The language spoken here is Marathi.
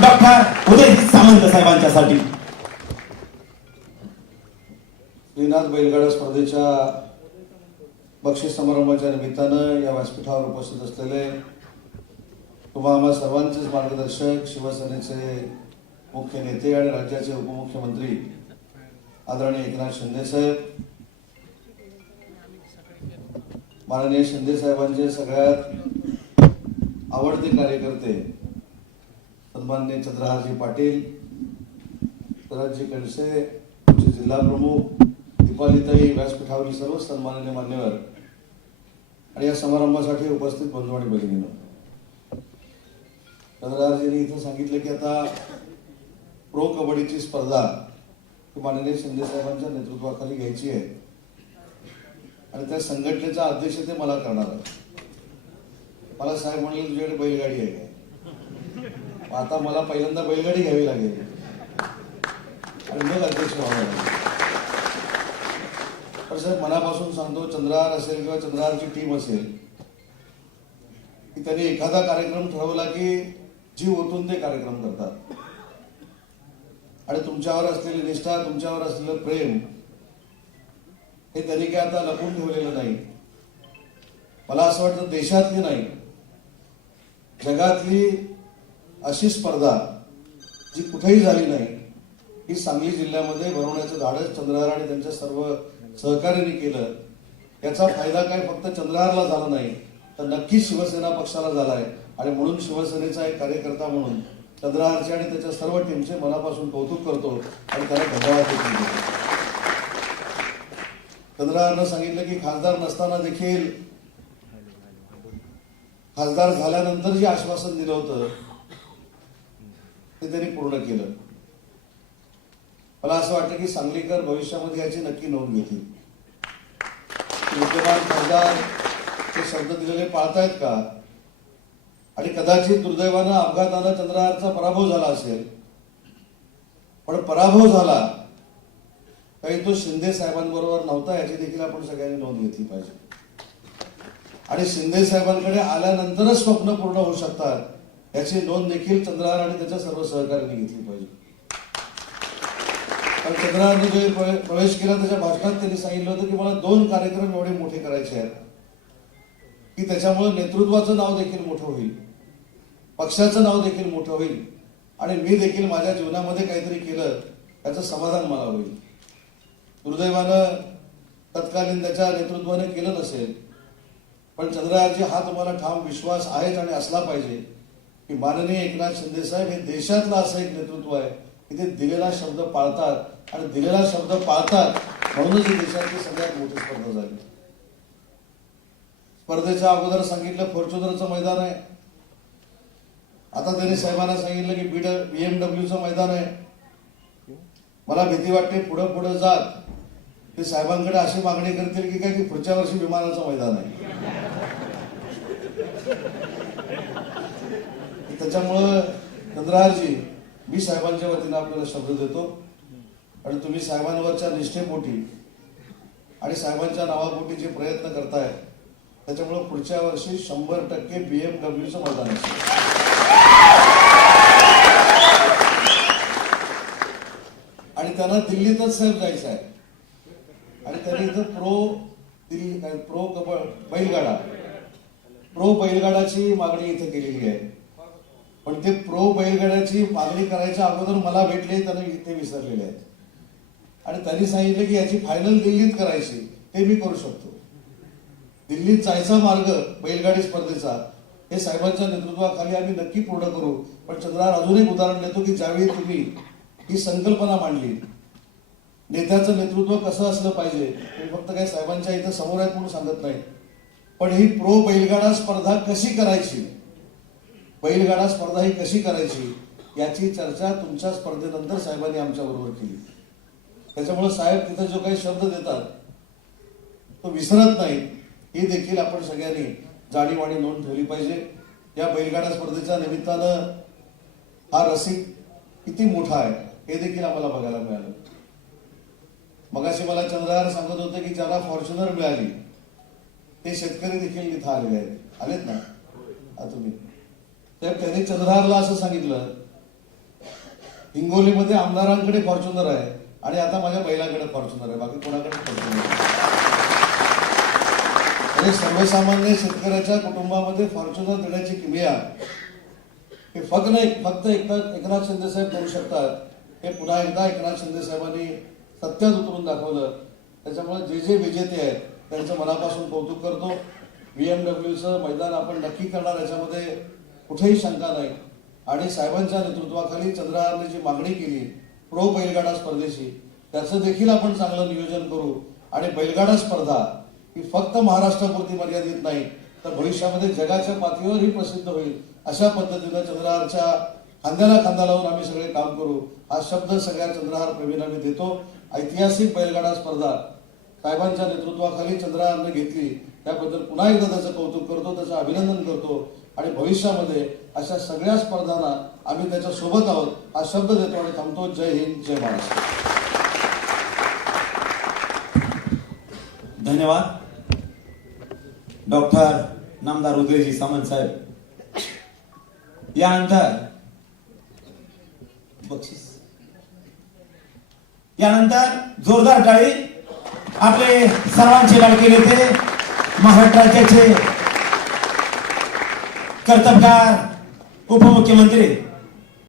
डॉक्टर उदय सामंत साहेबांच्यासाठी श्रीनाथ बैलगाडा स्पर्धेच्या बक्षीस समारंभाच्या निमित्तानं या व्यासपीठावर उपस्थित असलेले तुम्हा आम्हा सर्वांचेच मार्गदर्शक शिवसेनेचे मुख्य नेते आणि राज्याचे उपमुख्यमंत्री आदरणीय एकनाथ शिंदे साहेब माननीय शिंदे साहेबांचे सगळ्यात आवडते कार्यकर्ते सन्माननीय चंद्रहारजी पाटील शरदजी कणसे आमचे जिल्हा प्रमुख दीपालीताई व्यासपीठावरील सर्व सन्माननीय मान्यवर आणि या समारंभासाठी उपस्थित बंधू आणि भगिनीनं. चंद्रहारजींनी इथं सांगितलं की आता प्रो कबड्डीची स्पर्धा माननीय शिंदे साहेबांच्या नेतृत्वाखाली घ्यायची आहे. आणि त्या संघटनेचा अध्यक्ष ते मला करणार आहे मला साहेब म्हणले तुझ्याकडे बैलगाडी आहे आता मला पहिल्यांदा बैलगाडी घ्यावी लागेल. आणि मग अध्यक्ष व्हावं लागेल. पण सर मनापासून सांगतो चंद्रहार असेल किंवा चंद्रहारची टीम असेल की त्यांनी एखादा कार्यक्रम ठरवला की जीव ओतून ते कार्यक्रम करतात. आणि तुमच्यावर असलेली निष्ठा तुमच्यावर असलेलं प्रेम हे त्यांनी काय आता लपून ठेवलेलं नाही. मला असं वाटतं देशातली नाही जगातली अशी स्पर्धा जी कुठेही झाली नाही ही सांगली जिल्ह्यामध्ये भरवण्याचं धाडस चंद्रहार आणि त्यांच्या सर्व सहकार्याने केलं. याचा फायदा काय? फक्त चंद्रहारला झाला नाही तर नक्कीच शिवसेना पक्षाला झालाय आणि म्हणून शिवसेनेचा एक कार्यकर्ता म्हणून चंद्रहारचे आणि त्याच्या सर्व टीमचे मनापासून कौतुक करतो आणि त्याला धन्यवाद देखील देतो. चंद्रहारनं सांगितलं की खासदार नसताना देखील खासदार झाल्यानंतर जे आश्वासन दिलं होतं ते त्यांनी पूर्ण केलं. मला असं वाटतं की सांगलीकर भविष्यामध्ये याची नक्की नोंद घेतील. विद्यमान खासदार ते शब्द दिलेले पाळतायत का? आणि कदाचित दुर्दैवानं अपघातानं चंद्रहारचा पराभव झाला असेल. पण पराभव झाला काही तो शिंदे साहेबांबरोबर नव्हता याची देखील आपण सगळ्यांनी नोंद घेतली पाहिजे. आणि शिंदे साहेबांकडे आल्यानंतरच स्वप्न पूर्ण होऊ शकतात. याची नोंद देखील चंद्रहार आणि त्याच्या सर्व सहकार्याने घेतली पाहिजे. पण चंद्रहारने जे प्रवेश केला त्याच्या भाषणात त्यांनी सांगितलं होतं की मला दोन कार्यक्रम एवढे मोठे करायचे आहेत. की त्याच्यामुळे नेतृत्वाचं नाव देखील मोठं होईल पक्षाचं नाव देखील मोठं होईल आणि मी देखील माझ्या जीवनामध्ये काहीतरी केलं याचं समाधान मला होईल. दुर्दैवानं तत्कालीन त्याच्या नेतृत्वाने केलं नसेल पण चंद्रहारजी हा तुम्हाला ठाम विश्वास आहेच आणि असला पाहिजे. की माननीय एकनाथ शिंदे साहेब हे देशातलं असं एक नेतृत्व आहे की ते दिलेला शब्द पाळतात आणि दिलेला शब्द पाळतात म्हणूनच ही देशातली सगळ्यात मोठी स्पर्धा झाली. स्पर्धेच्या अगोदर सांगितलं फॉर्च्युनरचं मैदान आहे. आता त्यांनी साहेबांना सांगितलं की बीड बीएमडब्ल्यूचं मैदान आहे. मला भीती वाटते पुढं पुढं जात. ते साहेबांकडे अशी मागणी करतील की काय की पुढच्या वर्षी विमानाचं मैदान आहे. त्याच्यामुळं चंद्रहारजी मी साहेबांच्या वतीनं आपल्याला शब्द देतो. आणि तुम्ही साहेबांवरच्या निष्ठेपोटी आणि साहेबांच्या नावापोटी जे प्रयत्न करताय त्याच्यामुळे पुढच्या वर्षी शंभर टक्के बी एम डब्ल्यूचं मतदान आणि त्यांना दिल्लीतच साहेब जायचं आहे. आणि त्यांनी इथं प्रो दिल्ली प्रो कबड बैलगाडा. प्रो बैलगाडाची मागणी इथे केलेली आहे. पण ते प्रो बैलगाड्याची मागणी करायच्या अगोदर मला भेटले त्यांना इथे विसरलेले आहेत. आणि त्यांनी सांगितलं की याची फायनल दिल्लीत करायची ते मी करू शकतो. दिल्लीत जायचा मार्ग बैलगाडी स्पर्धेचा हे साहेबांच्या नेतृत्वाखाली आम्ही नक्की पूर्ण करू. पण चंद्रार अजून एक उदाहरण देतो की ज्यावेळी तुम्ही ही संकल्पना मांडली नेत्याचं नेतृत्व कसं असलं पाहिजे हे फक्त काही साहेबांच्या इथं समोर आहेत म्हणून सांगत नाही. पण ही प्रो बैलगाडा स्पर्धा कशी करायची बैलगाडा स्पर्धा ही कशी करायची याची चर्चा तुमच्या स्पर्धेनंतर साहेबांनी आमच्या बरोबर केली. त्याच्यामुळे साहेब तिथे जो काही शब्द देतात तो विसरत नाही ही देखील आपण सगळ्यांनी जाणीवाणी नोंद ठेवली पाहिजे. या बैलगाडा स्पर्धेच्या निमित्तानं हा रसिक किती मोठा आहे हे देखील आम्हाला बघायला मिळालं. मगाशी मला चंद्रहार सांगत होते की ज्याला फॉर्च्युनर मिळाली ते शेतकरी देखील इथं आलेले आहेत. आलेत ना? तुम्ही. तर त्यांनी चंद्रहारला असं सांगितलं हिंगोलीमध्ये आमदारांकडे फॉर्च्युनर आहे आणि आता माझ्या बैलाकडे फॉर्च्युनर आहे बाकी कोणाकडे फॉर्च्युनर आहे म्हणजे सर्वसामान्य शेतकऱ्याच्या कुटुंबामध्ये फॉर्च्युनर देण्याची किमया हे फक्त फक्त एकनाथ एकनाथ शिंदे साहेब करू शकतात. हे पुन्हा एकदा एकनाथ शिंदे साहेबांनी सत्यात उतरून दाखवलं. त्याच्यामुळे जे जे विजेते आहेत त्यांचं मनापासून कौतुक करतो. बीएमडब्ल्यूचं मैदान आपण नक्की करणार याच्यामध्ये कुठेही शंका नाही. आणि साहेबांच्या नेतृत्वाखाली चंद्रहारने जी मागणी केली प्रो बैलगाडा स्पर्धेची त्याचं देखील आपण चांगलं नियोजन करू. आणि बैलगाडा स्पर्धा ही फक्त महाराष्ट्रापुरती मर्यादित नाही तर भविष्यामध्ये जगाच्या पातळीवरही प्रसिद्ध होईल अशा पद्धतीनं चंद्रहारच्या खांद्याला खांदा लावून आम्ही सगळे काम करू. हा शब्द सगळ्या चंद्रहार प्रेमींना मी देतो. ऐतिहासिक बैलगाडा स्पर्धा. साहेबांच्या नेतृत्वाखाली चंद्रहारने घेतली त्याबद्दल पुन्हा एकदा त्याचं कौतुक करतो त्याचं अभिनंदन करतो. आणि भविष्यामध्ये अशा सगळ्या स्पर्धांना आम्ही त्याच्या सोबत आहोत हा शब्द देतो आणि थांबतो. जय हिंद जय महाराष्ट्र. धन्यवाद. डॉक्टर नामदार उदयजी सामंत साहेब. यानंतर बक्षीस. यानंतर जोरदार टाळी. आपले सर्वांचे लाडके नेते महाराष्ट्राच्या कर्तबगार उपमुख्यमंत्री।